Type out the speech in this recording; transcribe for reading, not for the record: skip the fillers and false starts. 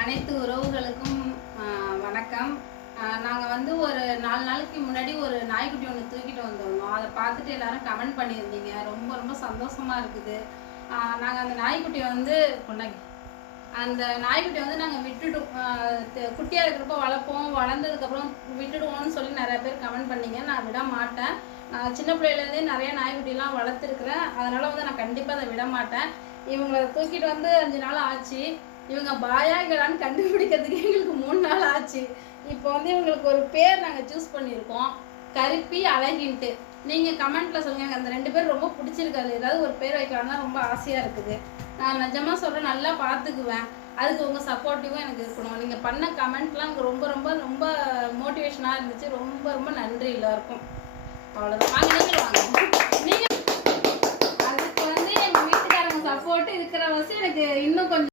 அனைத்து உறவுகளுக்கும் வணக்கம். நாங்கள் வந்து ஒரு 4 நாளைக்கு முன்னாடி ஒரு நாய்க்குட்டி ஒன்று தூக்கிட்டு வந்திருந்தோம். அதை பார்த்துட்டு எல்லாரும் கமெண்ட் பண்ணியிருந்தீங்க. ரொம்ப ரொம்ப சந்தோஷமா இருக்குது. நாங்கள் அந்த நாய்க்குட்டியை வந்து நாங்கள் விட்டுட்டோம். குட்டியாக இருக்கிறப்போ வளர்ப்போம், வளர்ந்ததுக்கப்புறம் விட்டுடுவோம்னு சொல்லி நிறைய பேர் கமெண்ட் பண்ணீங்க. நான் விட மாட்டேன். நான் சின்ன பிள்ளையிலேருந்தே நிறைய நாய்க்குட்டிலாம் வளர்த்துருக்குறேன். அதனால் வந்து நான் கண்டிப்பாக அதை விட மாட்டேன். இவங்களை தூக்கிட்டு வந்து 5 நாள் ஆச்சு. இவங்க பாயாங்களான்னு கண்டுபிடிக்கிறதுக்கு எங்களுக்கு 3 நாள் ஆச்சு. இப்போ வந்து இவங்களுக்கு ஒரு பேர் நாங்கள் சூஸ் பண்ணியிருக்கோம், கருப்பி அழகின்ட்டு. நீங்கள் கமெண்ட்டில் சொல்லுங்கள், அந்த 2 பேர் ரொம்ப பிடிச்சிருக்காது, ஏதாவது ஒரு பேர் வைக்கலாம்னா ரொம்ப ஆசையாக இருக்குது. நான் நிஜமாக சொல்கிறேன், நல்லா பார்த்துக்குவேன். அதுக்கு உங்கள் சப்போர்ட்டிவும் எனக்கு இருக்கணும். நீங்கள் பண்ண கமெண்ட்லாம் எனக்கு ரொம்ப ரொம்ப ரொம்ப மோட்டிவேஷனாக இருந்துச்சு. ரொம்ப ரொம்ப நன்றி எல்லாருக்கும். அவ்வளோதான். வாங்க, நீங்கள் வாங்க. நீங்கள் அதுக்கு வந்து எங்கள் வீட்டுக்காரங்க சப்போர்ட்டு இருக்கிற வச்சு எனக்கு இன்னும் கொஞ்சம்